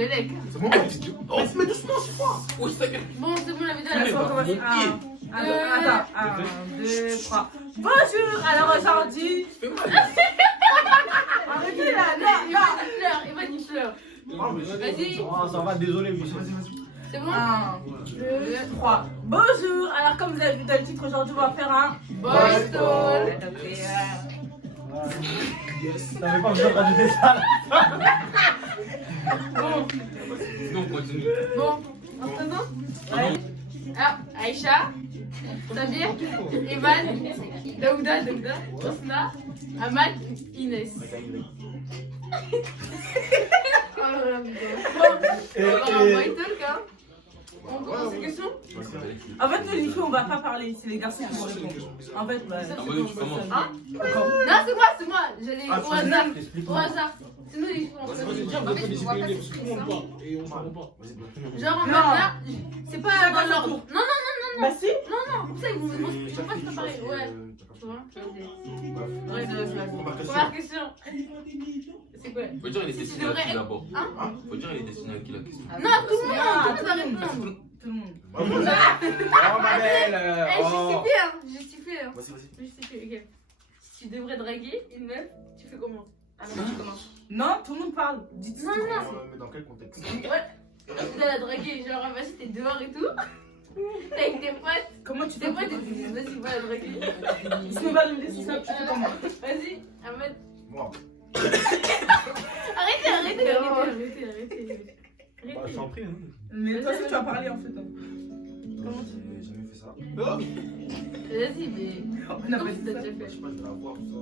Melek. C'est bon, oh, mais doucement, c'est quoi? Oui, c'est bon, c'est bon, la vidéo, elle a Attends, Attends, 1, 2, 3. Bonjour, alors aujourd'hui. Arrêtez là, Il va dire fleur. Vas-y. Ça va, désolé, Michel. Vas-y. C'est bon? 1, 2, 3. Bonjour, alors comme vous avez vu dans le titre, aujourd'hui on va faire un Boy Stall. Yes. T'avais pas besoin de rajouter ça là. Bon, Non, continue. bon, on se présente? Ouais. Ah, Aïcha, Sabir, Evan, Daouda, Osna, Ahmad, Inès. Bon, on va Boy Talk, hein? On commence les questions? En fait, nous, les filles, on va pas parler, c'est les garçons qui vont répondre. En fait, ouais. Ça, Ah, c'est oui, bon, tu commences. Hein? Non, c'est moi, j'allais au hasard. Au hasard. C'est nous les filles, on se Déjà, vous êtes disciplinés parce que tout le monde parle et on se comprend pas. genre en mode Non. là, c'est pas dans l'ordre. Non, Bah si. non, comme ça ils vont se pas préparer. Ouais. Tu vois? Ouais, première question. C'est quoi? Faut dire, il est destiné à qui d'abord? Hein? Faut dire, il est destiné à qui la question? Non, tout le monde va répondre. Tout le monde. Oh ma belle. Eh, justifie, hein. Vas-y. Justifie, ok. Si tu devrais draguer une meuf, tu fais comment? Ah non, tu commences. Non, tout le monde parle. Dites Non, Mais dans quel contexte? Ouais. Tu dois la draguer, genre, vas-y, t'es dehors et tout. T'es avec tes potes. Comment tu Tes fais potes, vas-y, va la draguer. Il se met pas de me laisser ça, tu fais comment? Vas-y, Ahmed. Moi. Arrêtez. Bah, je t'en prie. Hein. Mais toi aussi, tu vas parler en fait. Hein. Comment j'ai jamais fait ça? Vas-y, mais. On a pas Comment dit tu ça. t'as déjà Je fait? sais pas, je vais la voir, tout ça.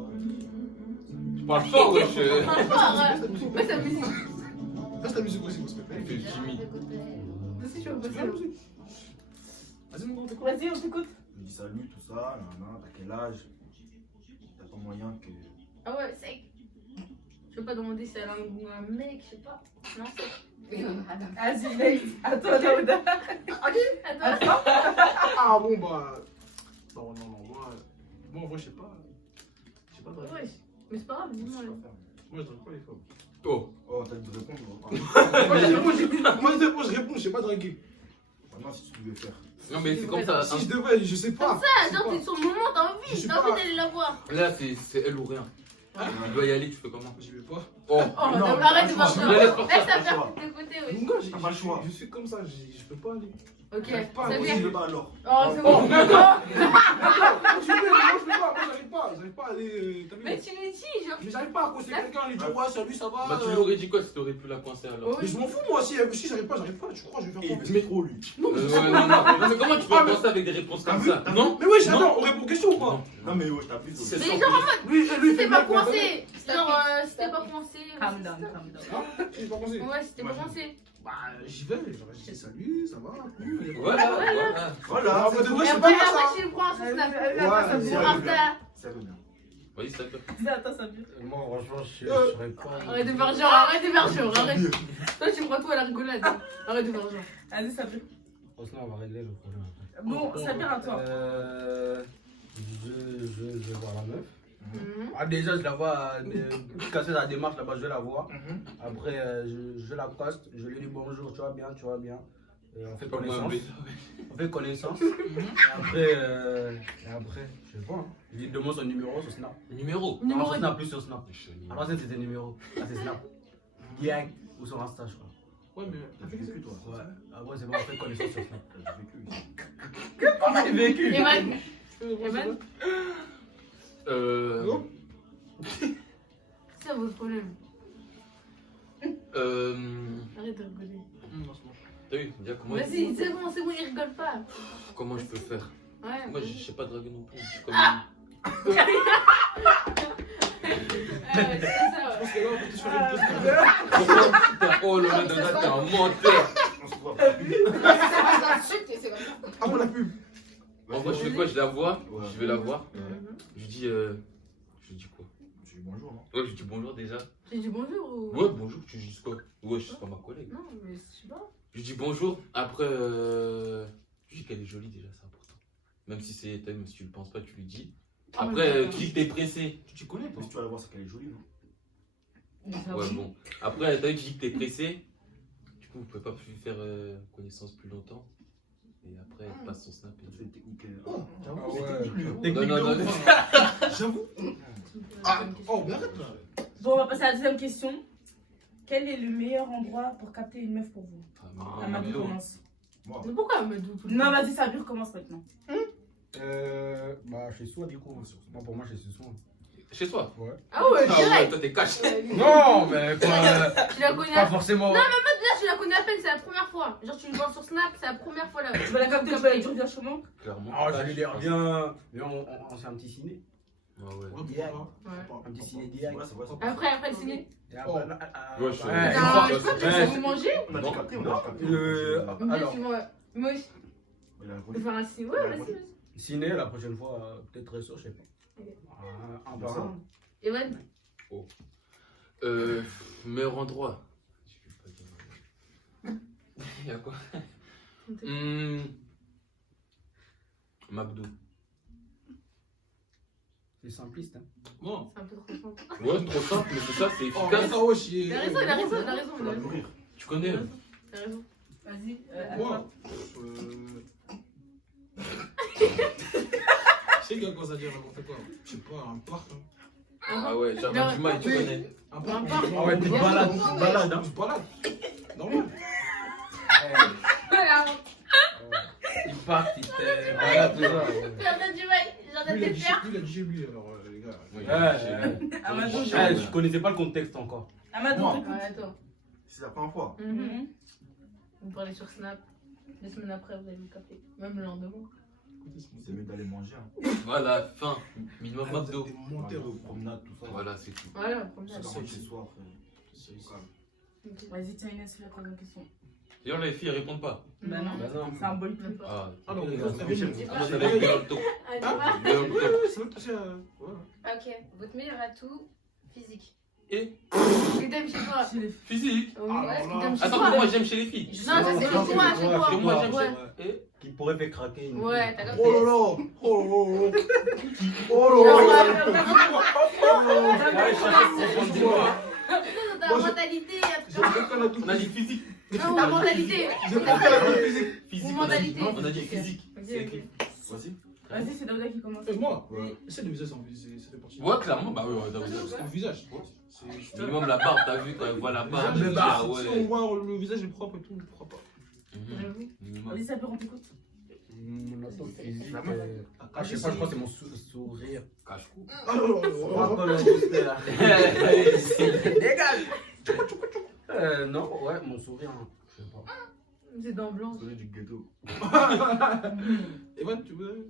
Tu parles fort, wesh. Ouais, sa musique. Reste la musique aussi, s'il te plaît. T'es timide. Aussi, je veux C'est pas bien ça. la musique. Vas-y, mon grand, t'écoutes. Vas-y, on t'écoute. Je dis salut, tout ça, nanana, t'as quel âge? T'as pas moyen que. Ah ouais, sec. Je peux pas demander si elle a un mec, je sais pas. Non, sec. Vas-y, next. À toi, Daouda. À toi. Ah bon, bah. Non, moi, en vrai, je sais pas. Je sais pas de Ouais. Mais c'est pas grave, Je sais dis-moi. pas faire. Moi, je drague pas les femmes. Oh. Oh, t'as dit de répondre. Moi, je réponds, je sais pas draguer. Maintenant, si tu devais faire. Non, mais c'est comme ça. Si je devais, je sais pas. Comme ça, genre, t'es sur le moment, t'as Je envie sais d'aller pas. la voir. Là, c'est elle ou rien. Il doit y aller, tu fais comment? J'y vais pas. Oh. Oh, Non, arrête de pas voir le ça. choix. Laisse faire Laisse ça. ça faire de côté, Mon oui. gars, T'as pas le choix. je suis comme ça, je peux pas aller. Ok, J'arrive pas, ça moi, vient. je veux pas alors. Oh, c'est bon. Moi, je peux pas, moi, j'arrive pas à aller. T'as vu? Mais tu lui dis, genre. Mais j'arrive pas à conseiller quelqu'un, lui dire ouais, salut, ça va. Bah, tu lui aurais dit quoi si t'aurais pu la coincer alors? Mais je m'en fous, moi, si j'arrive pas, tu crois, je vais faire quoi? Mais trop lui. Non, mais Ouais, non, mais comment tu peux Ah, mais- penser avec des réponses T'as comme vu? ça? Non? Mais ouais, Non. attends, on répond aux questions ou pas? Non. Non mais ouais, t'as plus. C'est Mais ça. genre en mode, Lui, si t'es fait pas mal, coincé, genre, si t'es pas coincé. Calm down, calm down. Hein? J'ai pas pensé. Ouais, si t'es pas coincé. Bah, j'y vais, genre, je dis salut, ça va? Voilà, voilà. Voilà, Ah, en fait, de vrai, Et c'est après, pas ça. tu le prends sur Snap. Ouais, Sur c'est Insta. Ça veut bien. Oui, ça peut. Dis, attends, ça vient. Moi franchement, je serais pas. Arrête de faire genre, arrête de faire genre, arrête. Toi, tu prends tout à la rigolade. Arrête de faire genre. Vas-y, ça vient. Franchement, on va régler le problème après. Bon, ça vient à toi. Je vais voir la meuf. Mhm. Ah, déjà, je la vois casser la démarche là-bas, je vais la voir. Mhm. Après, je la poste, je lui dis bonjour, tu vas bien, tu vas bien. Et on fait Pas moi, connaissance. mais- On fait connaissance. Et après, je sais pas. Hein. Je lui demande son numéro sur Snap. Numéro. Non, sur Snap, plus sur Snap. Chenille. À l'ancienne, c'était numéro. Là, c'est Snap. Gang ou sur Insta, je crois. Ouais, mais t'as fait vécu, toi. Ouais. Après, c'est bon, on fait connaissance sur Snap. T'as vécu ici. Comment j'ai vécu? Evan. Evan. Non? C'est votre problème. Arrête de rigoler. T'as vu? Déjà, comment Vas-y, c'est bon, il rigole pas. Comment je peux faire? Ouais. Moi, je sais pas draguer non plus. Je suis comme. C'est ça, ouais. Parce que là, on peut tous faire une pause. Oh le mec de là, t'es un menteur! On se voit. C'est comme ça. Ah, pour la pub. En vrai, je fais quoi? Je la vois, Ouais. je vais la voir. Mhm. Je dis. Je dis quoi? Je dis bonjour, non? Ouais, je dis bonjour déjà. Tu dis bonjour ou. Ouais, bonjour, tu dis quoi? Ouais, je suis pas ma collègue. Non, mais je sais pas. Je dis bonjour, après. Je dis qu'elle est jolie déjà, c'est important. Même si c'est. Même si tu le penses pas, tu lui dis. Après, tu dis que t'es pressé. Tu connais, toi, si tu vas la voir, c'est qu'elle est jolie, non? Ouais, bon. Après, t'as vu, tu dis que t'es pressé. coup, vous pouvez pas plus faire connaissance plus longtemps. Et après, elle passe son snap. C'est une technique. Ah ouais. Non, non, non. J'avoue. Ah, oh, mais arrête là. Bon, on va passer à la deuxième question. Quel est le meilleur endroit pour capter une meuf pour vous? Amadou commence. Moi. Mais pourquoi Amadou tout le Non, temps vas-y, Sabir commence maintenant. Bah, chez soi, du coup. Moi, pour moi, chez soi. Chez toi? Ouais. Ah ouais, Ah ouais, direct. toi t'es caché. Non, mais quoi, Tu la connais pas à... forcément. Là, tu la connais à peine, c'est la première fois. Genre, tu me vois sur Snap, c'est la première fois là. Tu vas la capter, tu vas aller dire chez moi. Clairement. Ah, je vais dire bien. Viens, on fait un petit ciné. Ah ouais. Ouais, direct. pourquoi Un petit ciné direct. Ouais, c'est vrai, Après le ciné. Et après, Oh. Ouais, je ouais, suis- Non, ouais, je crois que tu ouais. vas vous manger. On a Non. capté, on a capté. Alors, Moi aussi, Il a on peut répondu. faire un ciné. Ouais, vas-y, vas-y. ciné, la prochaine fois, peut-être resto, je sais pas. Un par un. Evan, Meilleur endroit. Je peux pas dire. Il y a quoi? McDo. C'est simpliste, hein. Bon. c'est un peu trop simple. Ouais, trop simple, mais c'est ça, c'est Oh, efficace. attends, wesh. Il a raison, il a raison, il a raison. Faut la nourrir. Tu connais? Hein? T'as raison. Vas-y. Moi. Je sais qu'il y a quoi à dire n'importe quoi. Je sais pas, un parc. Hein. Ah ouais, Jardin du Mail, tu connais? Un parc. Un parc. Ah ouais, t'es balade, balade, hein. Je balade. Normal. Il part, il fait. Voilà, tout ça. Jardin du Mail, jardin Lui, il a des dit fleurs. lui, il a dit chez lui, alors, les gars. Ouais, Amadou, Je connaissais pas le contexte encore. Amadou, Moi. t'écoutes. Ouais, attends. C'est la première fois. Vous parlez sur Snap. 2 semaines après, vous allez vous capter. Même le lendemain. C'est mieux d'aller manger. Hein. Voilà, fin. Minimum McDo. Des monteurs de Promenade, tout ça. Voilà, c'est tout. Voilà, comme ça. Ça rentre chez soi, frère. Ok. Vas-y, tiens Inès, fais la troisième question. D'ailleurs, les filles, elles répondent pas. Bah non, Bah non. c'est un boy. Même pas. Ah, Ah non, c'est mais bon. ça vient Dis Ah, pas. moi, ça va être bien le top. Ah, dis pas. Bien le top. C'est même passé à. Ouais. Ok, votre meilleur atout physique. Et Ce que t'aimes chez toi. Chez les physique. Ouais, ce que t'aimes chez Attends, toi. mais moi, j'aime chez les filles. Non, ça c'est chez toi, chez toi. Que moi, j'aime Ouais. chez. Et Qui pourrait faire craquer une. Ouais, t'as capté. Oh là là. Oh là là. Oh Ouais, chacun son point. Non, ta mentalité, J'aime pas la on a dit physique. non, ta mentalité. J'aime pas la physique. Physique. Ou On a dit, mentalité. on a dit physique. Ok, C'est ok. écrit. Vas-y. Vas-y, c'est Daouda qui commence. Et moi, Ouais. essaie de viser ça, c'est parti. Ouais, clairement, bah ouais, t'as vu. Le visage. C'est. Minimum la barbe, t'as vu quand elle voit la barbe. Le Ah visage, si on ouais. voit le visage est propre et tout, pourquoi pas. Mhm. J'avoue. Minimum. Vas-y, Sabir, on t'écoute. Mon attente physique. La main. Ah, je sais pas, je crois que c'est mon sourire. Cache-cou. Ah là là là là. Dégage! Non, ouais, mon sourire, hein. Je sais pas. C'est dans blanc. Celui du ghetto. Evan, tu veux.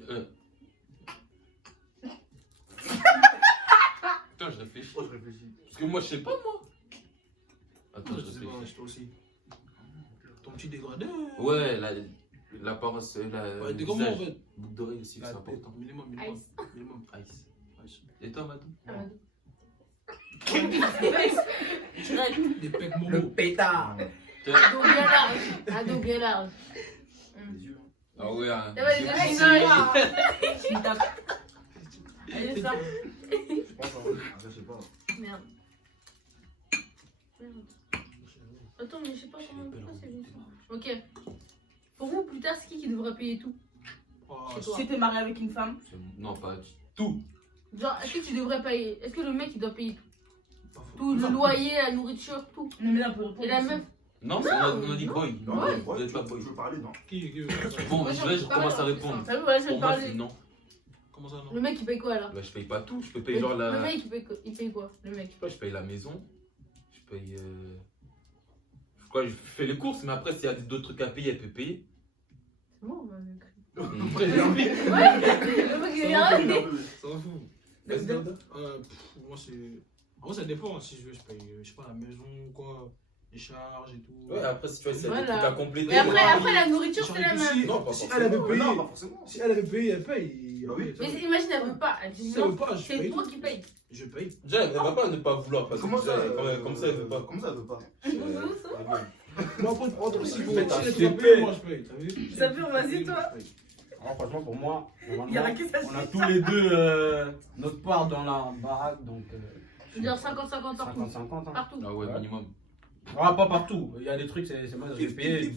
Putain, je réfléchis. Oh, je réfléchis. Parce que moi, je sais pas, moi. Attends, je Je sais pas, réfléchis. toi aussi. Ton petit dégradé. Ouais, l'apparence, la. Ouais, le t'es comment en visage. fait? Boucle d'oreille aussi, c'est Ah, important. Minimum. Ice. Minimum. Ice. Et toi, Matou? Des pecs Le momo. pétard! Ado bien large. Ado bien large. Les yeux. Ah ouais, hein. Ça va, les J'ai- yeux, Il tape. Allez, ça. Je pense en vrai. Ah, ça, je sais pas. Merde. Merde. Attends, mais je sais pas comment. Pourquoi c'est juste ça? Ok. Pour vous, plus tard, c'est qui devrait payer tout? Ah, C'est toi. Si t'es marié avec une femme, Non, pas tout. Genre, est-ce que tu devrais payer? Est-ce que le mec il doit payer tout? pas faux. Tout, le loyer, la nourriture, tout. non mais là, on peut répondre. Et la aussi. meuf? Non, on a dit boy. Non, Ouais. Vous êtes pas boy. Tu veux parler, non? Qui veut Bon, Moi, je j'ai vais, je pas commence à mal, répondre. T'as vu, voilà, je vais Pour te moi, c'est parler. non. Comment ça, non? Le mec il paye quoi là? Bah, je paye pas tout. Je peux payer genre la. Le mec il paye quoi? Le mec. Je sais pas, je paye la maison. Je paye. Je fais les courses, mais après, s'il y a d'autres trucs à payer, elle peut payer. C'est bon, on va le créer. Après, j'ai envie. Ouais, le mec il est là. Ça va fou. Vas-y, Dada. Moi, c'est. En vrai, ça dépend. Si je veux, je paye, je sais pas, la maison, quoi, les charges et tout. Ouais, après, si tu vois, s'il y a des Voilà. trucs à compléter. Et ouais. après la nourriture c'est la même. Non, pas Si forcément. elle avait payé, Non, pas forcément. si elle avait payé, elle paye. Bah oui. Mais imagine elle veut pas. Elle dit Si elle veut non, pas, je c'est paye. toi qui paye. Je paye. Déjà, elle va pas ne pas vouloir. Parce que Comment ça déjà, comme ça, elle veut pas. Comment ça, elle veut pas? Moi, après, entre si vous Mais si t'as elle fait doit payer, payer. moi, je paye. T'as vu? Sabir, vas-y, toi. Je paye. Alors, franchement, pour moi, Il y a normalement, que ça. on a tous les deux notre part dans la baraque, donc Je veux dire 50-50 partout. 50-50. Hein. Partout. Ah ouais, Ouais. minimum. Ah, pas partout. Il y a des trucs, c'est moi, j'ai payé.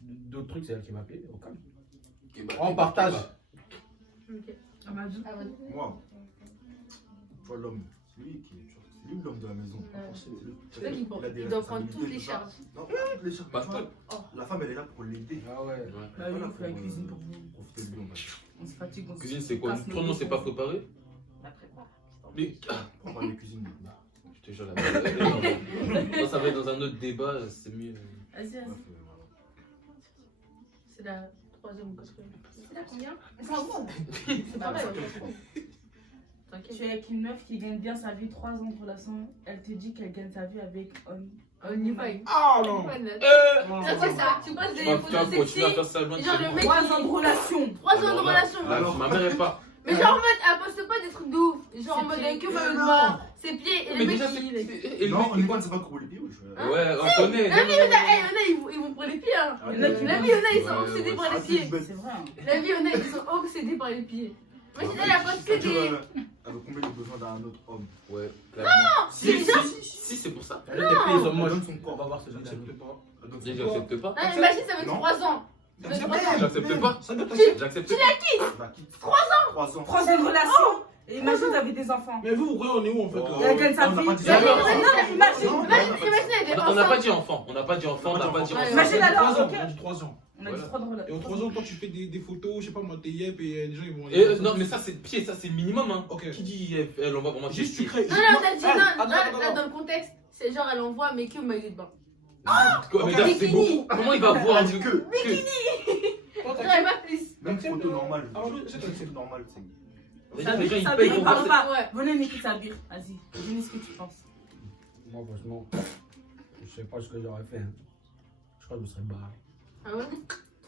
D'autres trucs, c'est elle qui m'a payé. Au calme. On partage. Ok. Amadou. Ah, vas-y. Moi, tu vois l'homme, c'est lui l'homme de la maison. C'est toi qui Il a des il doit prendre responsabilités, toutes les tout ça. charges. Non, pas toutes les charges. Pas tu vois, toi. La femme, elle est là pour l'aider. Ah ouais. Bah oui, il faut la cuisine pour vous. Profiter de lui, on va dire. On se fatigue. On se Cuisine, c'est quoi? casse nos Ton nom, dos c'est pour pas vous. préparé? La prépare. Mais. On parle de cuisine. Je te jure, la Quand ça va être dans un autre débat, c'est mieux. Vas-y, vas-y. Bref, C'est la troisième ou quatrième. C'est là combien? C'est un gros. C'est pareil. Tu T'inquiète. es avec une meuf qui gagne bien sa vie, 3 ans de relation. Elle te dit qu'elle gagne sa vie avec On y va. Ah non. Ça, Non, c'est ça. Tu passes des Tu vas photos continuer à sexy. faire ça loin de Genre, chez le moi. mec, 3 ans de relation. 3 ans de Alors là, relation. là, ma mère est pas. Mais genre en mode, elle poste pas des trucs de ouf. Genre en mode, Ses avec pieds. que le bras, ses pieds et Mais le mec déjà, il est. Et le non, mec, on est pas, c'est pas pour les pieds, wesh. Ouais, on connaît. La vie, il y en a, ils vont pour les pieds. Hein. Ah, Il y en a qui La vie, il y en a, ils sont Ouais, obsédés ouais, par les Ah, pieds. c'est bête. C'est vrai. Hein. La vie, il y en a, ils sont obsédés par les pieds. Imagine, elle a pas que des. Elle veut combler les besoins d'un autre homme. Ouais, clairement. Si, c'est pour ça. Elle était payée, moi, Elle donne son corps. On va voir ce que J'accepte pas. Elle donne son Déjà, corps. j'accepte pas. Non, imagine, ça fait Non. 3 ans. J'accepte Ouais. pas. J'accepte pas. Ça doit t'accepter. J'accepte pas. La quitte. 3 ans. 3 ans. 3 ans de relation. Et imagine, vous avez des enfants. Mais vous, pourquoi on est où en fait Oh. là? Elle gagne sa On n'a vie. pas dit ça. Non, imagine. Non, Imagine, elle est On n'a pas enceinte. dit enfant. On n'a pas dit enfant. On n'a pas dit Ouais. enfant. Imagine alors, 3 ans, ok. on a dit 3 ans. On a dit Voilà. 3 de Et relation. en 3 ans, toi tu fais des photos, je sais pas moi, t'es yep et les gens ils vont. Et non, mais ça, c'est pied. Ça, c'est minimum. Hein. Ok. Qui dit elle envoie pour moi? Juste tu crées. Non, non, t'as dit non. Attends, Là, attends, là, attends. dans le contexte, c'est genre, elle envoie, mais que maillot de bain. Quoi, mais Ok. là, c'est Bikini. beaucoup. Comment il va voir Elle dit que. Toi, Genre, t'acceptes. elle va plus. Même photo normale. Ah, oui, c'est C'est normal. Déjà, les gens, ils Ça payent ne pour parle voir ça. pas. Ouais. Venez, Niki Sabir. Vas-y. Dis-nous ce que tu penses. Moi, franchement, je sais pas ce que j'aurais fait. Hein. Je crois que je me serais barré. Ah ouais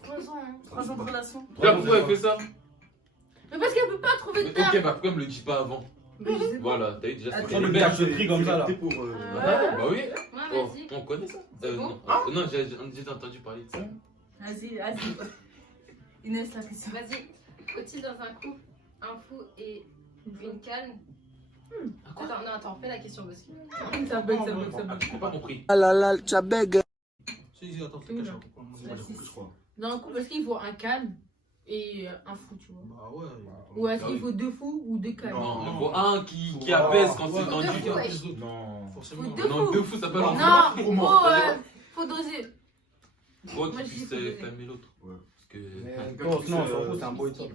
3 ans. Hein. 3 ans de relation. Là, pourquoi elle fait ça? Mais parce qu'elle peut pas trouver de Mais taf. ok, bah pourquoi elle me le dit pas avant? Mais je sais pas. Voilà, t'as vu déjà, Attends, c'est le le gars, bête. je prie comme ça, là. Pour, Ouais. Bah oui, Ouais, oh, vas-y. on connaît ça. C'est bon Non, j'ai entendu parler de ça. Vas-y, vas-y. Inès, la question. Vas-y, faut-il dans un couple un fou et une calme Attends, non, attends, fais la question parce que. Ça bug, ça bug, ça bug. J'ai pas compris. Si, attends, t'es caché. Moi, j'ai compris, je crois. Dans un couple, est-ce qu'il faut un calme et un fou, tu vois? Bah ouais. Ou est-ce Ah qu'il oui. faut 2 fous ou 2 calmes? Non. Il faut un qui apaise quand c'est Deux tendu. fous, ouais. Non. Forcément. Ou deux Non, fous. 2 fous, ça peut Non. l'enlever. Non, faut doser. Faut Moi, qu'il je dis puisse faut doser. calmer l'autre. Ouais. Parce que. Mais non, on s'en fout, c'est un boy top.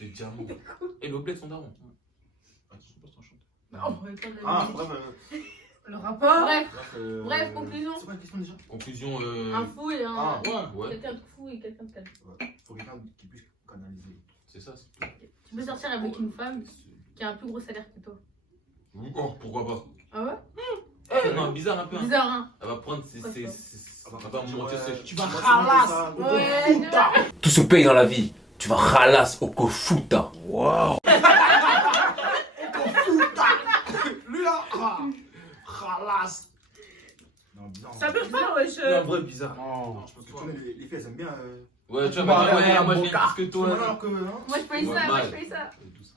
Des diamants. Et le bled, son daron. Ah, tu sais pas, c'est un chanteur. Non, on va pas le- Ah, bref. Le rapport. Bref, Bref, Bref, conclusion. C'est quoi la question déjà? Conclusion. Un fou et un. Ah, Ouais. Ouais, Quelqu'un de fou et quelqu'un de calme. ouais. Faut quelqu'un qui puisse canaliser. c'est ça, c'est tout. Tu peux sortir avec une femme qui a un plus gros salaire que toi. Oh, pourquoi pas? Ah ouais? Non, bizarre un peu. Hein. Bizarre, hein? Elle va prendre ses. Pourquoi pas Elle va pas monter ses. Tu vas Moi, ralasse. Ouais, Tout se paye dans la vie. Tu vas ralasse au kofuta. Lui là, ralasse. Non, bizarre. Ça veut pas, wesh. Non, en vrai, bizarre. Non. Parce que tu connais, les filles, elles aiment bien. Ouais, tu Bah, vas dire, ouais, ouais, moi je bon gagne plus que toi. Alors que. Hein, Moi je paye ça, moi Normal. je paye ça. Et tout ça.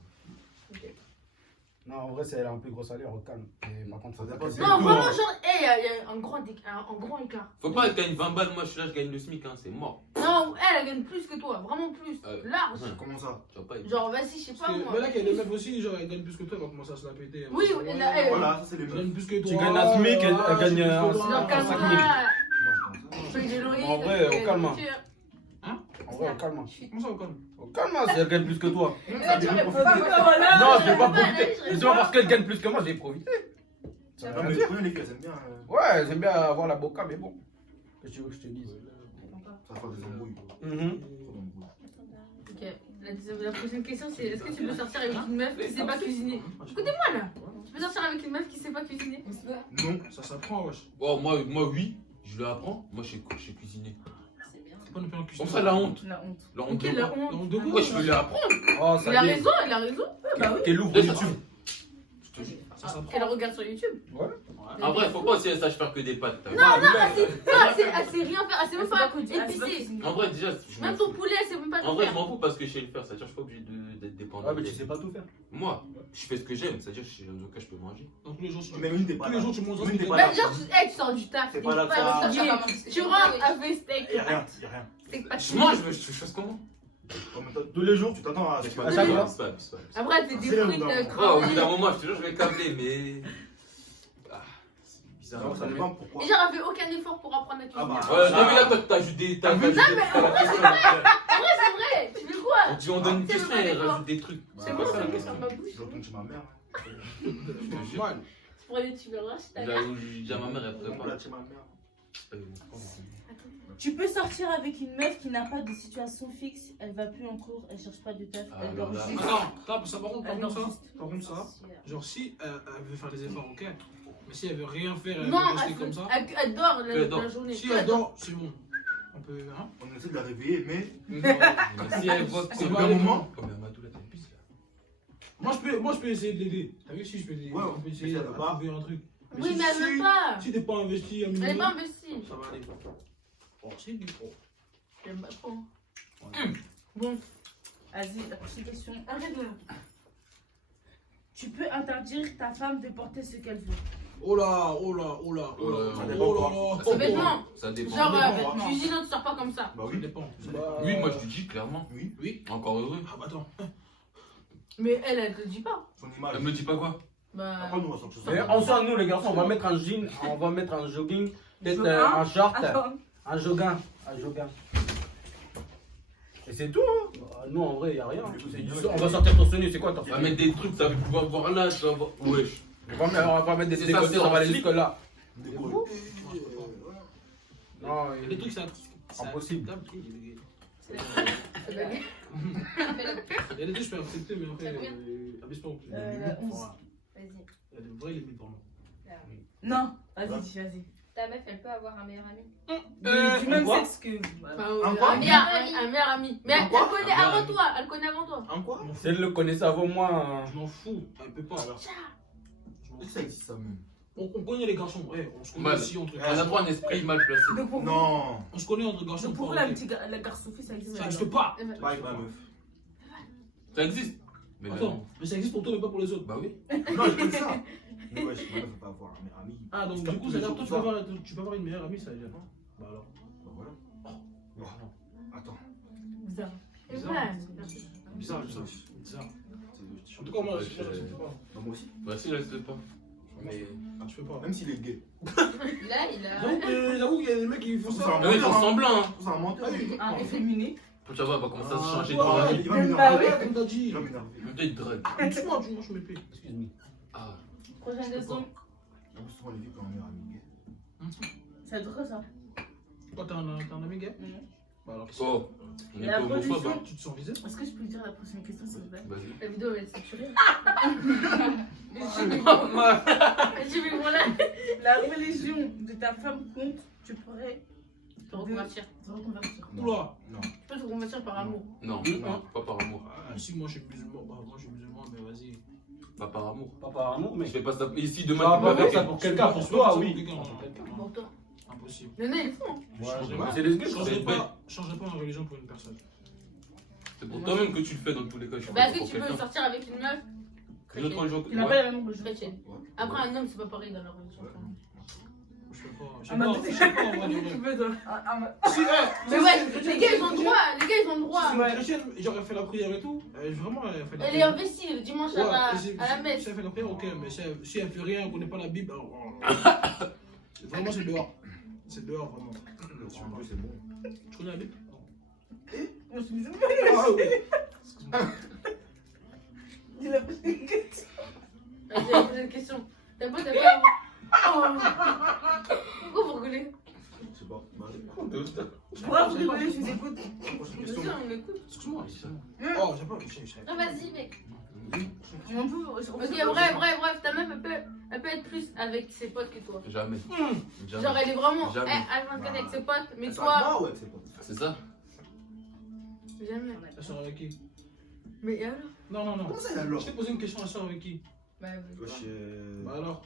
Non, en vrai, c'est elle a un plus gros salaire au calme. Et par contre, Ça faut dépend pas si- qu'elle- Non, vraiment, genre, il y a un grand écart. Faut pas qu'elle gagne 20 balles, moi je suis là, je gagne le SMIC, hein, c'est mort. Non, elle gagne plus que toi, vraiment plus. Large. Comment ça? Tu vas pas être. Genre, vas-y, je sais pas Parce que- moi. Mais là, qu'il y a des meufs aussi, genre, elles gagnent plus que toi, elles vont commencer à se la péter. Oui, Ouais, et là, Voilà, ça c'est les Je meufs. gagne plus que toi. Tu gagnes la SMIC, elle Ah, gagne je gagne un- plus que toi. Genre, comme 5 ça, 000. je paye des loyers. En vrai, au calme. En vrai, au calme. Comment ça, au calme? Au calme, si elle gagne plus que toi. Là, tu réponds Non, je vais pas profiter. Je Justement parce qu'elle gagne plus que moi, je vais profiter. Ça veut Non, rien mais dire. tu connais les filles, elles aiment bien. Ouais, j'aime bien avoir la boca, mais bon. Qu'est-ce que tu veux que je te dise? Ça va faire des embrouilles. Mhm. Trop d'embrouilles. Ok, la prochaine question c'est est-ce que tu peux sortir avec une meuf qui sait pas cuisiner? Écoutez-moi là! Tu peux sortir avec une meuf qui sait pas cuisiner? Non. Ça s'apprend, wesh. Oh, moi oui, je lui apprends. Moi je sais cuisiner. C'est pas une opinion cuisine. Comme ça, la honte. La honte. La honte Ok, de la quoi? honte. La honte de quoi? Ouais, je peux lui apprendre. Oh, Il a ça y est. raison, il a raison. Bah oui. Qu'elle ouvre Là, ça- YouTube. Ça s'apprend. Qu'elle regarde sur YouTube. Ouais. En vrai, faut pas aussi elle sache faire que des pâtes. Non, elle sait rien faire. Elle sait même pas épicer. En vrai, déjà, Même ton poulet, elle sait même pas en tout vrai, je faire. m'en fous parce que je sais le faire. C'est-à-dire, je suis pas obligé d'être dépendant. Ouais, mais tu sais pas tout faire. Moi, je fais ce que j'aime. C'est-à-dire, dans aucun cas, je peux manger. Donc tous les jours, Mais même t'es pas tous les là. jours, tu manges Même t'es pas Même là. genre, tu sors du taf. T'es pas là, Tu rentres avec steak. Y'a rien, y'a rien. Steak pas Je mange, je fais chose comment? Tous les jours, tu t'attends à ce C'est que pas tu grave, fasses. c'est pas grave, c'est pas grave. Après, c'est des C'est frites là, Ouais, au bout d'un crevées. moment, je te jure, je vais câbler, mais. Ah, c'est bizarre. Non, ça dépend pourquoi. Et genre, elle fait aucun effort pour apprendre à cuisiner. Ah bah. Ouais, non, mais là, toi, t'ajoutes des. T'as vu, En vrai, c'est vrai. Tu fais quoi? On dit, on donne une C'est question vrai, et elle d'accord. rajoute des trucs. C'est bon, c'est bon, ça ma bouche. Je retourne chez ma mère. mal. Tu pourrais tu verras si t'as Je dis à ma mère, elle Je prépare. là chez ma mère. Tu peux sortir avec une meuf qui n'a pas de situation fixe, elle va plus en cours, elle cherche pas de taf, Ah, elle dort là, là. juste. Attends, ça par contre, Elle dort ça. juste. Par contre, ça. Genre, si elle veut faire des efforts, ok. Mais si elle veut rien faire, elle Non, veut rester comme ça. elle dort Elle dort. la journée. Si elle dort, c'est bon. On peut. Hein? On essaie de la réveiller, mais. Si elle voit que C'est c'est pas pas aller moment. Comme Amadou, là, t'as une piste là. Moi, je peux essayer de l'aider. T'as vu si je peux l'aider? Ouais, on peut essayer mais de ça va pas. trouver un truc. Oui, si- mais elle veut pas. Si t'es pas investi un Elle est minimum, pas investie. ça va aller. Oh, c'est du pro. J'aime pas trop. Bon, vas-y, la prochaine question. Arrête là. Tu peux interdire ta femme de porter ce qu'elle veut. Oh là, oh là, oh là, oh là, Ça oh dépend là là. Ça Vêtements. dépend. Ça dépend. Genre, dépend, cuisine, tu sors pas comme ça. Bah Ça oui. dépend. Oui, moi, je te dis clairement. Oui. Oui. Encore heureux. Ah bah attends. Mais elle te le dit pas. Son image. Elle me dit pas quoi? Bah. Après, nous, on va sortir Et en soi, nous les garçons, on va mettre un jean, on va mettre un jogging, peut-être Jogging. un short, Attends. un jogging. Un jogging. Et c'est tout, hein. Nous en vrai, y a rien. On va sortir torse nu, c'est quoi torse On va nu? mettre des trucs, ça va voir là, ça va voir. Wesh. On va mettre des C'est décolletés, ça, c'est ça va aller en jusque là. Des gros. Non, Il y a des trucs, c'est Impossible. acceptable. Il Vas-y. y a des trucs, je peux accepter, mais après, Ça vient abuse pas. La 11. Il y a des vraies limites pour moi. Non, vas-y. Ta meuf, elle peut avoir un meilleur ami. Du même quoi sexe que. Un quoi Un meilleur ami. Mais elle quoi connaît Un meilleur avant ami. toi. Elle connaît avant toi. Un quoi? Si elle le connaissait avant moi. Je m'en fous, elle peut pas. Est-ce que ça existe ça même? On connaît les garçons, ouais, on se connaît Mal. aussi entre Elle a garçons. trop un esprit mal placé. Donc pour vous, Non. On se connaît entre garçons. donc pour faut vous, la arrêter. la garçon fille, ça existe. Ça existe pas. Pas avec ma meuf. Ça existe. Mais Attends, mais ça existe pour toi, mais pas pour les autres. Bah oui. Non, je peux ça. Mais ouais, ma meuf peut pas avoir un meilleur ami. Ah, donc du coup, ça veut dire que toi, tu peux avoir une meilleure amie, ça veut dire. Bah alors. Bah voilà. Bon. Attends. Bizarre. Bizarre. En tout cas, moi, je sais pas. Bah, moi aussi. Bah si, je reste pas. Mais tu peux pas. Même s'il est gay. Là, il a. J'avoue qu'il y a des mecs qui font ça. Mais oui, ils font semblant. Hein. C'est un menteur. Un efféminé. Tu vas voir, elle va commencer à se changer de Ouais, vie. Il va Bah m'énerver. Comme t'as dit. Il va m'énerver. Même des drogues. Doucement, je me paie. Excuse-moi. Ah. Prochaine question. J'avoue souvent les filles qui ont un meilleur ami gay. Ça veut dire quoi ça? Toi, t'as un ami gay? Mhm. Bah alors, Oh. On est La pas homophobe. position. Hein. tu te sens visé? Est-ce que je peux dire la prochaine question s'il vous plaît? Vas-y. La vidéo va être saturée. Je J'ai vu voilà. La religion de ta femme compte, tu pourrais Te reconvertir. te reconvertir. Oula! Non. Tu peux te reconvertir par amour. Non, non, pas par amour. Ah, si moi je suis musulman, bah moi je suis musulman, mais vas-y. Pas par amour. Pas par amour, mais. Je fais pas ça. Ici, Tu demain, vas tu pas vas faire avec ça elle. pour quelqu'un, pour toi, oui. Pour toi. Impossible. Le nez, il est fou. Hein. Ouais, c'est les Je gars. changerai pas ma religion pour une personne. C'est pour toi-même que tu le fais dans tous les cas. Je fais Bah, pas est-ce pour que tu peux quelqu'un. sortir avec une meuf Une autre religion. Tu n'as pas Ouais. la même religion. chrétienne? Ouais. Après, un homme, c'est pas pareil dans la religion. Je sais pas. Je Ah, sais bah, pas, je sais pas, on va dire. Tu peux toi. Si, Mais ouais, les gars, ils ont le droit. Les gars, ils ont le droit. Si une chrétienne, j'aurais fait la prière et tout. Vraiment, elle a fait la Elle est prière. investie le dimanche Ouais, à si la messe. elle fait la prière, ok, mais si elle fait rien, elle connaît pas la Bible, alors. Vraiment, c'est dehors. C'est dehors, vraiment. Si on veut, c'est bon. Tu connais la Bible? Moi, je suis musulmane. Ah oui. Excuse-moi. Dis la prochaine question. Vas-y, la prochaine question. T'as beau, t'as pas. Oh. Pourquoi vous rigolez? Je sais pas. Bah, Pourquoi vous rigolez? Je vous écoute. prochaine Bien question. sûr, on écoute. Excuse-moi. Oh, j'ai pas. Je sais. Non, vas-y, mec. On peut. Ok, bref, ta meuf, elle peut être plus avec ses potes que toi. Jamais. Genre, Jamais. elle est vraiment Jamais. H24 avec ses potes, mais Ça toi, va, ouais, c'est pas. C'est ça? jamais. Elle sort avec qui? Mais alors? Non. Comment ça, alors? Je t'ai posé une question, elle sort avec qui? Bah, Wesh, Bah alors?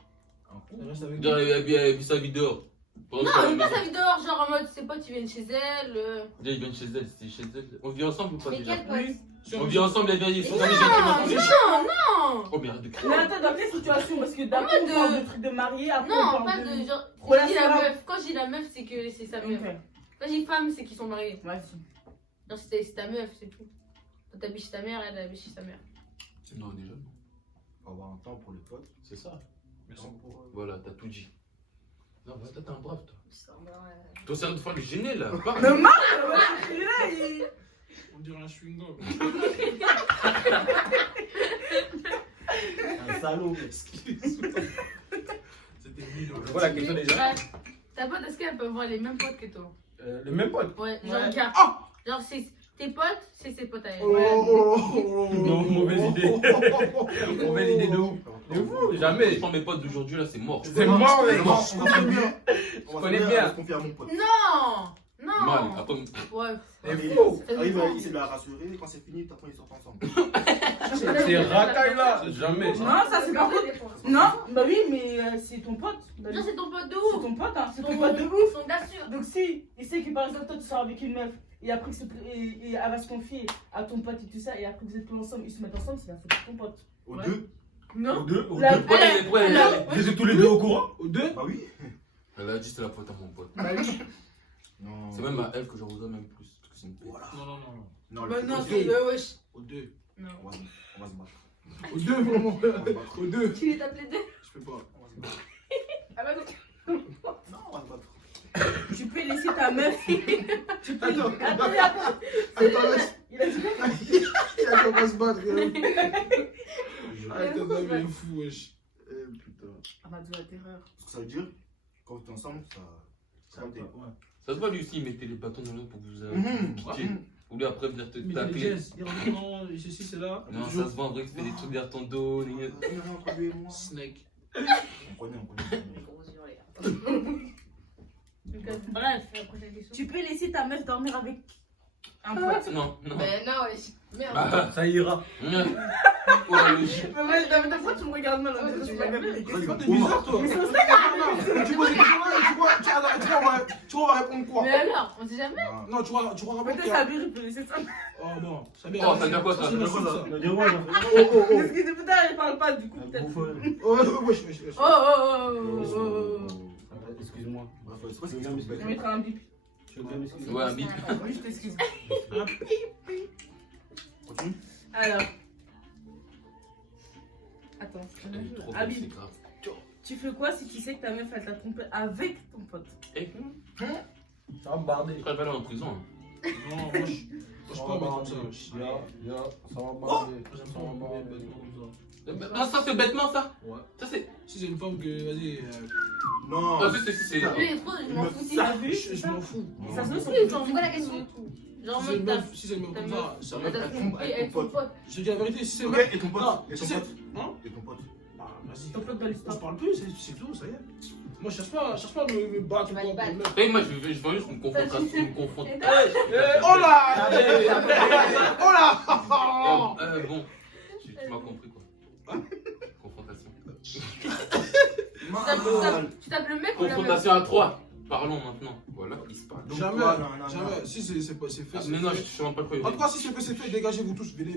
Elle reste avec Genre, lui. elle a vu sa vie dehors. Pendant Non, que même la pas maison- sa vie dehors, genre en mode ses potes ils viennent chez elle. Déjà, ils viennent chez elle, c'était chez elle. On vit ensemble ou pas Mais déjà? quel pote? On vit ensemble, les gars, ils sont Non, amis gentiment tous les jours. non. Oh, mais arrête de crier. Mais attends, dans quelle situation? Parce que d'un coup, mode on parle de trucs de mariés, après on Non, parle pas de... de genre. relation. Je dis la meuf. Quand je dis la meuf, c'est que c'est sa meuf. Ok, Quand je dis femme, c'est qu'ils sont mariés. vas-y. Genre c'est ta meuf, c'est tout. Toi t'habites chez ta mère, elle habite chez sa mère. Non, déjà, non. Faut avoir un temps pour les potes. C'est ça. Un temps pour. Voilà, t'as tout dit. Non, ouais, toi, t'es un brave, toi. Ça, bah ouais. Toi, c'est un fois le gêné, là. Parle. Mais Marc, il est là, il... On dirait un chewing-gum. Un salaud. C'était mignon. C'est quoi la question déjà? Ouais. Ta pote, est-ce qu'elle peut avoir les mêmes potes que toi? Le même pote. Ouais, genre, Ouais. genre c'est tes potes, c'est ses potes à elle. Non, mauvaise idée. Mauvaise idée de ouf. De fou, jamais. Je prends mes potes d'aujourd'hui, là, c'est mort. C'est mort, mec. On va se bien. On connais va bien. se confier à mon pote. Non! Non! Mal. Après, Ouais. C'est fou. Il va essayer de la rassurer. Quand c'est fini, après ils sortent ensemble. C'est racaille là. Jamais. Non, ça c'est par contre... Non, bah oui, mais c'est ton pote. Bah, Non, c'est ton pote de c'est ouf! ton pote, hein. C'est Ton ton pote de ouf. Donc d'assure! Donc si, il sait que par exemple toi tu sors avec une meuf et après que et elle va se confier à ton pote et tout ça et après que vous êtes tous ensemble, ils se mettent ensemble, c'est la faute de ton pote. Aux Ouais. deux. Non? Aux deux. Aux La- deux. elle- Vous êtes tous les deux au courant? Aux deux? Bah oui. elle a dit c'est la faute à mon pote. Bah oui. Non. C'est même à elle que j'en voudrais même plus. Parce que c'est une pute. Voilà. Non, non, non. Non, Bah le non, fait c'est wesh! Aux deux. Non. on va se battre. Aux deux, vraiment. On va se battre. Aux deux. Tu les tapes les deux? Je peux pas. On va se battre. Ah bah non! Non, on va se battre. Tu peux laisser ta meuf. Tu peux... Attends. Attends. Attends, laisse. Il a dit quoi? Il a dit on va se battre. Arrête de devenir fou, wesh. Eh putain. Ah bah de la terreur. Ce que ça veut dire, quand t'es ensemble, ça Ouais. Ça se voit lui aussi, il mettait les bâtons dans l'eau pour vous Mhm. piquer. Ou lui après venir te Mais taper. il revient, non, ceci, c'est là. Non, ça se voit en vrai que c'était des trucs derrière ton dos. Il y a rien entre lui et moi. Snake. On connaît. Gros yeux, les gars. Bref, la prochaine question. Tu peux laisser ta meuf dormir avec un pote. Non, non. Mais non, wesh. Merde. Ah, Ça ira. oh, la logique. Mais pourquoi tu me regardes mal? Tu me regardes mal. Toi, t'es bizarre, toi. Mais c'est ça. Tu poses des questions, tu vois, on va répondre quoi? Mais alors, on sait jamais? Non, tu vois répondre Peut-être quoi? Sabir il peut laisser ça. Oh non, ça Oh, ça veut dire quoi, ça? c'est le sou, ça. Il a dit ouais, genre. Parce que putain, elle parle pas du coup peut-être. Wesh, wesh, wesh. Oh! Excuse-moi. Bref, c'est pas Je ce viens que Je vais mettre un bip. Je veux bien m'excuser. Ouais, un bip. Oui, je t'excuse. Continue. Alors. Attends. Elle est trop belle, Habib, c'est grave. tu fais quoi si tu sais que ta meuf elle t'a trompé avec ton pote? Eh, Ça va me barder. je serais pas là en prison. hein. Non, moi je peux pas mettre comme ça, wesh. Ça va me barder. J'aime pas mettre comme ça. Ah, ça c'est bêtement ça. Ouais. Ça c'est. Si c'est une femme que, vas-y, Non. Ah, si, c'est. Lui, il est trop, je m'en fous. T'as vu? je m'en fous. Ça se Oui, genre, c'est quoi la question? Genre, Si c'est une meuf, meuf, si c'est une meuf ta comme meuf. ça, elle t'a trompé avec ton pote. je te dis la vérité, si c'est une Ok, meuf. et ton pote Non, Et si ton c'est. pote Hein? Et ton pote Bah, vas-y. Ton pote dans On se l'histoire. parle plus, c'est tout, ça y est. Moi, je cherche pas à me battre Tu ou vas quoi. te battre. pour une meuf. Eh, moi je veux juste une confrontation. Une confrontation. Oh là! Oh là! Bon, tu m'as compris quoi. Confrontation. Tu tapes le mec ou la meuf? Confrontation à 3. Parlons maintenant. Voilà, il se parle. Donc, Jamais, toi, non, non, jamais. Si c'est fait, c'est fait. Ah, c'est mais non, fait. je sais même pas quoi. En tout cas, si c'est fait, c'est fait. Dégagez-vous tous. Venez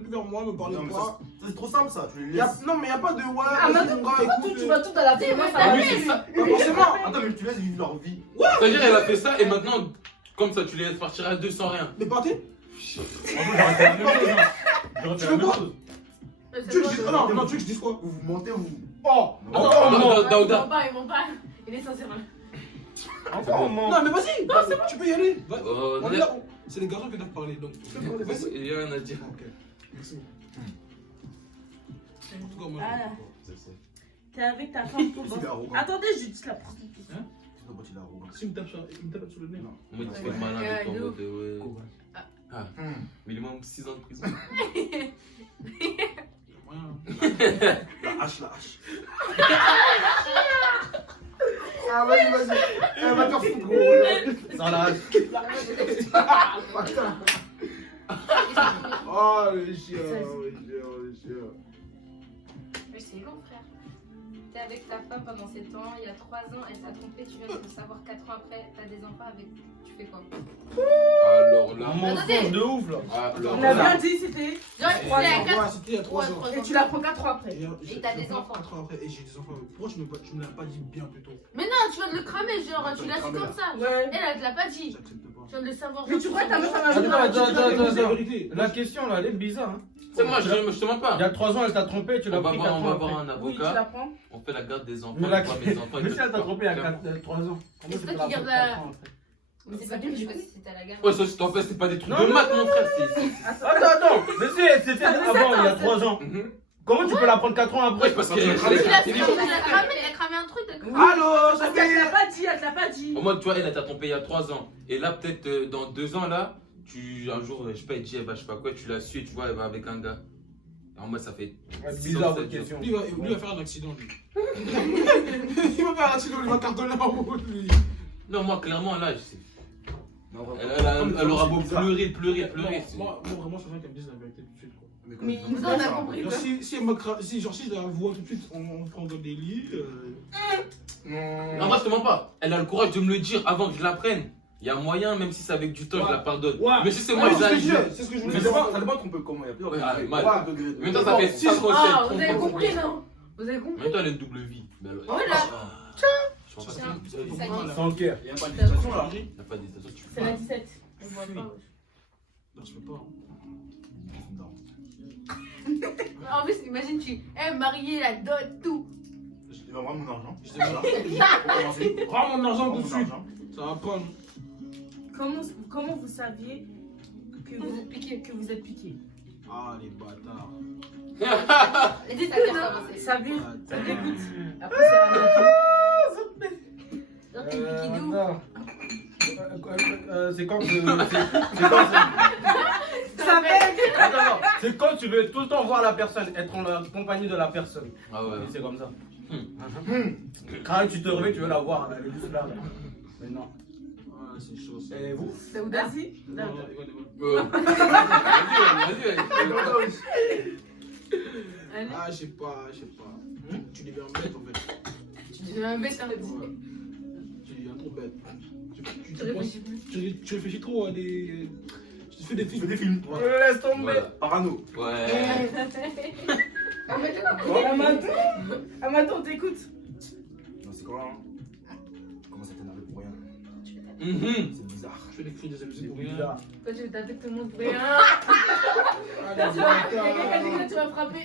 plus vers moi, me parlez Non, mais pas. ça, c'est trop simple ça, tu les Y a- laisses. Non, mais y a pas de ouais. Ah, mais vas-y, attends, mon gars, pourquoi écoute, tu vas tout dans la vie? Moi, ça Ah va. oui, c'est ça. Pas forcément. Attends, mais tu laisses vivre leur vie. C'est-à-dire, elle a fait ça et maintenant, comme ça, tu les laisses partir à deux sans rien. Mais partez. En fait, j'aurais fait la même chose. J'aurais fait Tu la veux même quoi? chose. Tu veux que je dise. Non, non, tu veux que je dise quoi? Vous vous mentez, vous. Oh! Attends, Ils vont Daouda. pas, ils vont pas. Il est sincère. Encore un moment. Non, mais vas-y, tu peux y aller. Va. Oh, On est là. C'est les garçons qui doivent parler, donc tu peux parler. Vas-y. il y a rien à dire. Ok, merci. En tout cas, moi, Ah. Je sais. T'es avec ta femme pour Il est arrogant. Attendez, je dis la prochaine question. C'est ton pote, il est arrogant. Si il me tape sur le nez. Non. Moi, tu fais le malin avec ton de mode ouais. Ah, Hmm. minimum 6 ans de prison. La hache. Ah, vas-y. Va te faire foutre, gros. Ça la Oh, le chien, Mais c'est long, frère. T'es avec ta femme pendant 7 ans, il y a 3 ans, elle t'a trompé, tu viens de le savoir 4 ans après, t'as des enfants avec. Tu fais quoi? Alors là. Un mensonge de ouf là. Alors On a là. bien dit, c'était. Ouais, ans. c'était il y a 3 ans. Et tu la prends 4 ans après. Et t'as des enfants. 4 ans après, et j'ai des enfants. Pourquoi tu me l'as pas dit bien plus tôt? Mais non, tu viens de le cramer, genre, tu l'as su comme ça. Ouais. Elle te l'a pas dit. J'accepte pas. Tu viens de le savoir. Mais tu crois que ta meuf, elle m'a Attends. vérité. La question là, elle est bizarre. Hein. C'est moi, je te mens Il y pas. a 3 ans, elle t'a trompé, tu l'as On va pris 4 voir, on ans va voir après. un Oui, tu la avocat. prends. On fait la garde des enfants. Mais la... on voit mes enfants. Mais si elle t'a trompé il y a Clairement. 3 ans, comment tu C'est peux toi la qui garde prendre la- 4 ans après? Mais c'est pas toi qui choisis si t'es à la garde. Ouais, ça, en fait, c'est pas des trucs Non, de non, maths, mon frère. c'est- Attends, mais si, c'était avant, il y a 3 ans. Mhm. Comment tu peux la prendre 4 ans après? Ouais, parce Tu l'as qu'elle su, est tu l'as cramé, elle a cramé un truc. elle a cramé. Allô, Parce qu'elle te l'a pas dit, elle te l'a pas dit. Au moins, tu vois, elle t'a trompé il y a 3 ans. Et là, peut-être dans 2 ans, là, un jour, je sais pas, elle dit, elle va, je sais pas quoi, tu la suis et tu vois, elle va avec un gars. Et en mode, ça fait. C'est bizarre votre question. Lui, il va faire un accident, lui. Il va faire un accident, il va cartonner en haut, lui. Non, moi, clairement, là, je sais. Non, vraiment. Elle aura beau bizarre. pleurer. Moi, vraiment, je veux qu'elle me dise la vérité tout de suite, quoi. Mais comme nous, on a ça, compris. Genre, si elle me si je la vois tout de suite, on prend dans des lits. Non, moi, je te mens pas. Elle a le courage de me le dire avant que je la prenne. Il y a moyen, même si c'est avec du temps, je la pardonne. Ouais. Mais si c'est moi, je la dis. C'est ce que je Mais voulais ça dire. dépend qu'on peut comment. Il y a plusieurs Ouais, degrés. mal. Ouais, degrés. Mais toi, ça fait 5 ans Ah, vous avez qu'elle trompe. compris, non? Vous avez compris? Mais toi, elle a une double vie. Mais alors, Voilà. je pense pas Tiens. que Ça dit. Sans cœur. Il n'y a pas de législation là. il n'y a pas d'hésitation. Tu C'est la 17. On voit pas. Non, je peux pas. En plus, imagine, tu es marié, la dot, tout. Il va prendre mon argent. Je sais pas. Pour commencer. Rends mon argent Prends tout de mon suite. argent. Ça va pas, non? Comment vous saviez que vous êtes piqué? Que vous êtes piqué? Ah, les bâtards. Les ça vient d'avancer. Ça veut. Ah, Écoute. Après, c'est un Donc, t'es piqué d'où? C'est quand c'est quand Ça fait. Attends, c'est quand tu veux tout le temps voir la personne, être en la compagnie de la personne. Ah ouais. Et c'est comme ça. Quand tu te réveilles, tu veux la voir, elle est juste là. Mais non. Ah, c'est chaud, ça. Et vous? C'est où Daisy? Non, Allez. Ah, je sais pas. Tu deviens bête, en fait. Tu deviens un bête, hein. Ouais. Tu deviens trop bête. Tu réfléchis plus. Tu réfléchis trop à des... Tu fais des Tu fais films. des films. Laisse tomber. Voilà. Parano. Ouais. Amadou, on t'écoute. Non, c'est quoi hein? Comment ça t'énerve pour rien? Mhm. C'est bizarre. Je fais des cris des amusés C'est pour rien. bizarre. Toi, tu veux taper tout le monde pour rien. Ah, les Il y a quelqu'un qui dit bâtards. que tu vas frapper.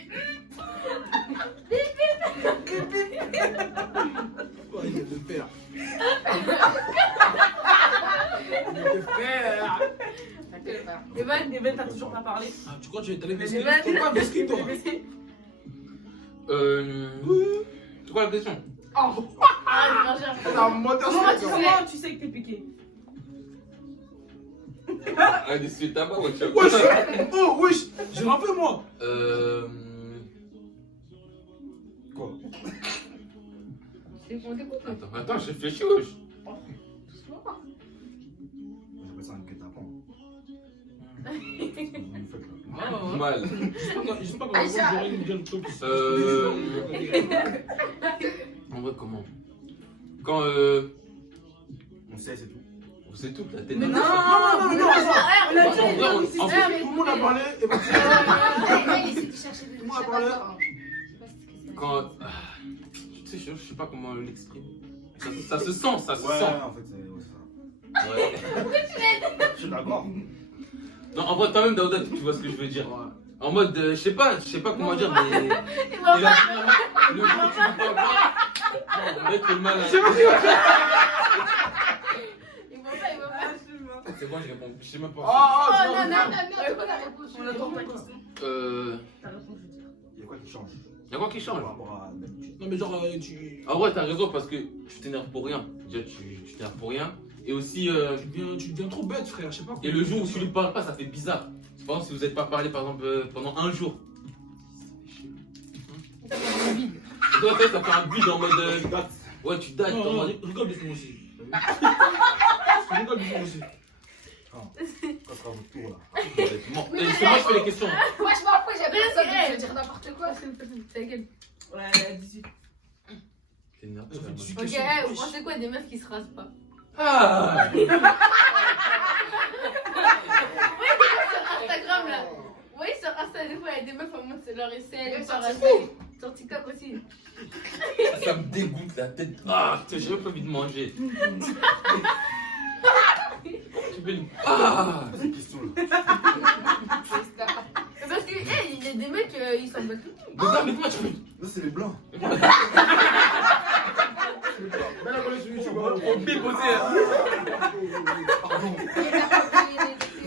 Ouais, il est de père. Il est de père. Evan, t'as toujours pas parlé. Ah, tu crois que tu es allé Mais vesquer? Evan, Tu pas vesquer, toi? C'est quoi la question? Ah, C'est un moteur Comment tu sais que t'es piqué? Ah, des suites à bas, ouais, tu Wesh! Oh, wesh! J'ai rappelé, moi! Quoi? Attends, je réfléchis, wesh. J'appelle ça un guet-apens. Mal. J'espère qu'on va voir Jorine bien le top. En vrai, comment? Quand On sait, c'est tout. c'est tout, la tête. Mais non, non, on a dit En vrai, on en Tout le monde a parlé, et bah, Il essaie de chercher des Moi, parler. Quand. Tu sais, je sais pas comment l'exprimer. Ça se sent, ça se Ouais, sent. en fait, c'est ça. Ouais. Je suis d'accord. Non, en vrai, toi-même, Daouda, tu vois ce que je veux dire. En mode, je sais pas comment dire, mais. Il voit Et pas. là, le jour où tu ne peux pas. Non, mec, le mal. Il voit pas. C'est bon, je réponds. Je sais même pas. Oh non, non, non, non, On attend ta question. Il Ta réponse, je veux dire. y a quoi qui change Y'a quoi qui change? par rapport à d'habitude? Non, mais genre, tu. En vrai, t'as raison parce que tu t'énerves pour rien. Déjà, tu t'énerves pour rien. Et aussi, Tu deviens trop bête, frère, je sais pas. et le jour où tu lui parles pas, ça fait bizarre. Par exemple, si vous n'êtes pas parlé, par exemple, pendant un jour. Et toi, ça fait un vide en mode. Ouais, tu dates. Non, en non, mode- rigole de ce mot aussi. Rigole de ce mot aussi. Quand sera votre tour là? Bon, et c'est moi qui fais les questions. Moi je m'en fous, j'ai personne, je veux dire n'importe quoi. Ta gueule. Ouais, 18. t'énerves. Ça fait tu 18 Ok, questions. vous pensez quoi des meufs qui se rasent pas? Ah Instagram là. Vous voyez sur Insta, des fois il y a des meufs en mode c'est leur aisselle, Mais sur ça, Insta, sur TikTok aussi. Ça me dégoûte la tête. Ah, putain, j'ai pas envie de manger. Tu peux une... Ah Ces questions-là. Parce que, hey, il y a des mecs, ils s'en battent tout. Mais non, mais comment tu peux... Ça, c'est les blancs. Mais là, voilà, celui-ci, tu vois. Faut pipoter. Pardon.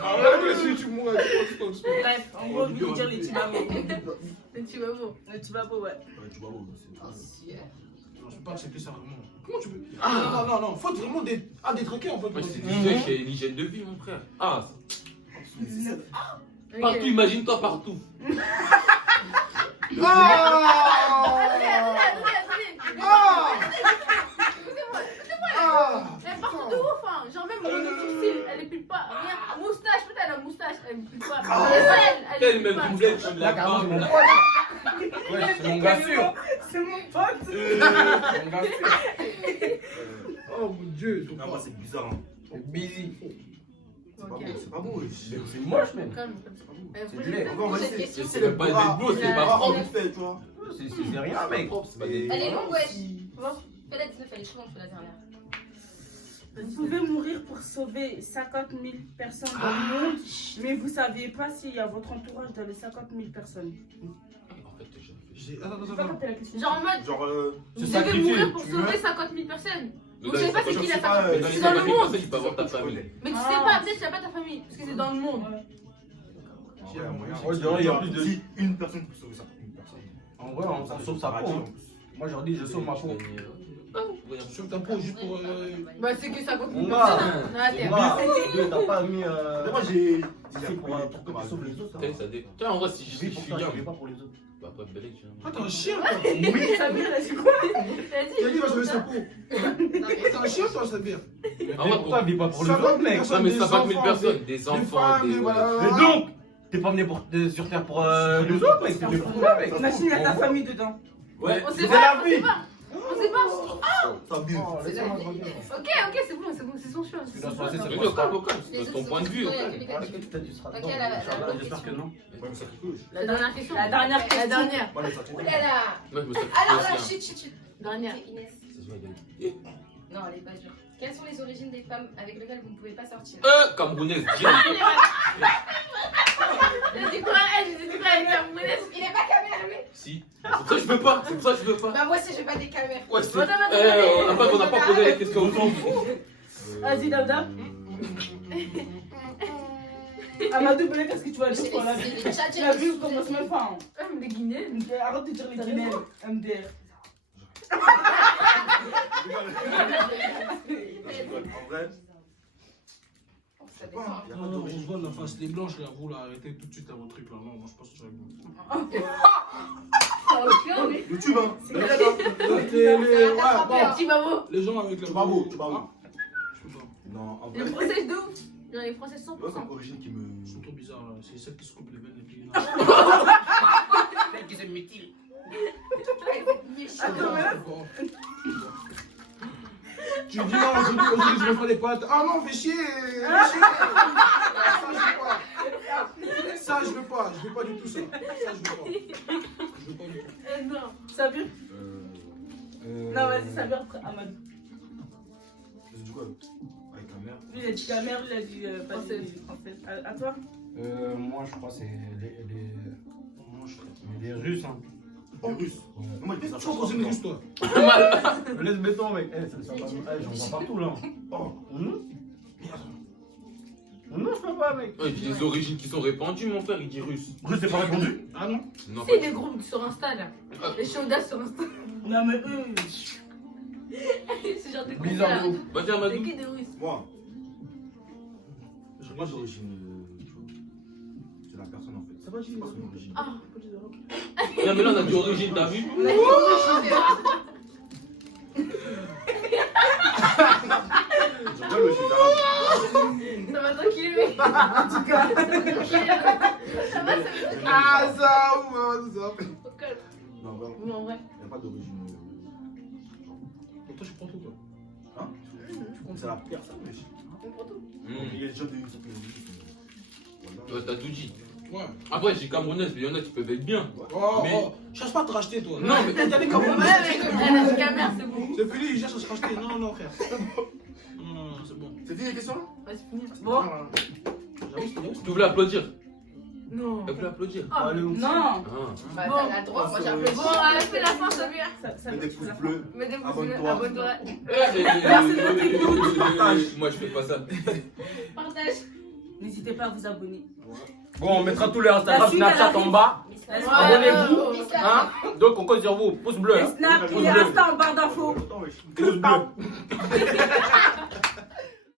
Ah, là, voilà, celui-ci, moi, Bref, en gros, lui dire les tibabos. Mais tu vas beau. Les tibabos, ouais. Ouais, tu vois, ouais, Non, je peux pas accepter ça vraiment. Comment tu peux. Ah, non, non, non. Faut vraiment détraquer en fait. Moi, c'est déjà qu'il y a une hygiène de vie, mon frère. Ah, Ok. partout, imagine-toi partout. Attendez. Ah Elle part de ouf, hein. Genre même mon sourcil, elle est plus pas. Rien. Moustache, peut-être la moustache, elle est plus pas. Elle Quelle est même plus doublette comme la carrément, femme. Ouais, c'est mon gars sûr. C'est mon pote. C'est mon gars sûr. Oh mon dieu. Non, moi, c'est bizarre. Hein. C'est busy. C'est pas beau, c'est pas beau. C'est moche même. Calme. C'est du lait. On va Cette essayer. question. C'est même pas des beaux, c'est pas Ah, propre. vite fait, tu vois. C'est rien, mec. C'est pas des... Elle est longue, wesh. Fais la 19, elle est trop longue, fais la dernière. Vous pouvez mourir pour sauver 50 000 personnes dans le monde, mais vous ne saviez pas s'il y a votre entourage dans les 50 000 personnes. En fait, J'ai. Attends, J'ai attends, pas attends. capté la question. Genre en mode, Genre, vous Se devez sacrifier, mourir pour tu sauver veux 50 000 personnes. Dans Donc je sais pas c'est qui la sais pas, famille. les C'est dans le 50 000 monde. personnes, tu peux avoir ta famille. Mais tu sais pas, peut-être qu'il n'y a pas ta famille. Parce que c'est dans le monde. il y a moyen. Ouais, je dirais, il y a plus de- Si une personne peut sauver ça, une personne. En vrai, ça sauve sa peau. Hein. Moi, je leur dis, je sauve ma peau. Sur ta peau, juste pour. Bah c'est que 50 000 On personnes. va. hein. Non, la terre. Moi, t'as pas mis. Mais moi, j'ai. C'est pour que tu sauves les autres. Putain, ça dépend. Tiens, en vrai, si je Je suis vis pour toi, bien. je vis pas pour les autres. Bah, après, Belek, j'ai Ah, t'es un chien, toi. Oui, Samir, elle a dit quoi? Il a dit, va sauver sa peau. T'es un chien, toi, Sabir. En vrai, Pourquoi vis pas pour les 50 autres, 000 mec? personnes. Non, mais Des 50 000 enfants, personnes, des enfants, femmes, des. des. Voilà. Mais donc, t'es pas venu sur Terre pour les autres, mec. T'es venu pour toi, mec. Imagine, il y a ta famille dedans. Ouais. On sait C'est pas, la on vie. sait pas. On sait pas. Ça vient. C'est la vie. Ok, c'est son choix. Tu dois choisir, Mais c'est non, quoi c'est pas local, c'est ton point de vue. Peut-être tu seras dedans. Inch'Allah, j'espère que non. Ouais, mais ça qui touche. La dernière question. La dernière question. La dernière. Moi, ça Oh là là. Moi, je me sacrifie Alors là, aussi. chut. Dernière. hein. Ça se voit, Belek. Non, elle est pas dure. Quelles sont les origines des femmes avec lesquelles vous ne pouvez pas sortir? Camerounaise, direct. J'ai dit quoi? J'ai dit quoi? Elle est camerounaise. Il est pas caméré. Si. C'est pour ça que je veux pas. C'est pour ça que je veux pas. Bah, moi aussi, je veux pas des caméras. Ouais, c'est. Attends. On n'a pas posé les questions aux gens. Vas-y, Dada. Amadou, Belek, qu'est-ce que tu vas dire pour la vie? Tu l'as vu, commence même pas. Les Guinéens. Arrête de dire les Guinéens. MDR. En vrai, Ça dépend. dépend. Il y a Non, pas non, on d'origine. se voit la face des blanches, là, vous, là, arrêtez tout de suite à vos trucs, là. Non, moi, je pense que je vais. Ça va aucun, mais. YouTube, hein. La télé, ouais, bon. Petit babo. Les gens avec la. Tu vas beau, tu vas beau. Je peux pas. Non, en Les vrai, Français de ouf. Genre, les Français 100%. moi, c'est une origine qui me. Ils sont trop bizarres, là. C'est celles qui se coupent les veines et puis. Celle qui se mutile. Attends, mais là, Tu dis non, aujourd'hui, je me fais des potes. Ah non, fais chier. Ça, je veux pas. Je veux pas du tout ça. Ça, je veux pas. Je veux pas du tout. Non. Sabir. Non, vas-y, Sabir, après Amadou. Je dis quoi avec ta mère? Lui, il a dit ta mère, lui, il a dit pas Français. français. À toi? Moi, je crois que c'est les Russes. Hein. Les Russes. Moi, il fait ça. Tu vas poser une russe, toi. Laisse béton, mec. J'en vois partout là. Oh. Non, je peux pas, mec. Ouais, et puis les origines qui sont répandues, mon frère, il dit russe. Russe, c'est pas répondu. Ah non. Non, C'est des groupes sur Insta là. Les showdas sur Insta. Non, mais eux. C'est genre des groupes Bizarre, là. gros. Vas-y, C'est Amadou. que des Russes. Moi, j'ai pas d'origine. C'est la personne en fait. Ça va, j'ai pas son origine. Ah. Non, mais là, on a dit origine, t'as vu? On a dit J'ai pas l'origine arabe. ça va tranquille, mais. En tout cas. Ça va, ça va. Ah, ça, ou ça. Au calme. Non, vraiment. Mais en vrai. Il n'y a pas d'origine. je prends tout quoi. Hein? C'est la personne, mais il y a des gens de une certaine Toi, t'as tout dit. Ouais. Après, j'ai camerounaise, mais il y en a qui peuvent être bien. Oh, Mais- oh, cherche pas à te racheter toi. Non, mais t'as des Ouais, camerounais. elle a une caméra, c'est bon. C'est fini, il cherche à se racheter. Non, non, frère. Non, c'est bon. C'est fini les questions là? Ouais, c'est fini. Bon, tu voulais applaudir. Non. Elle voulait applaudir. Allez, on non. Ah. Bah, t'as le droit, moi j'ai applaudi. Bon, allez, fais la fin, Samir. Ça Mets des pouces bleus. Mets des pouces bleus, Abonne-toi. abonne-toi. Moi, je fais pas ça. Partage. N'hésitez pas à vous abonner. Bon, on mettra tous les Instagram, La suite, elle Snapchat en arrive. bas. Abonnez-vous. Hein? Donc, on compte sur vous. Pouce bleu. Les Hein? snaps, Pouce il est bleu. Insta en barre d'infos. Attends, wesh. Pouce bleu.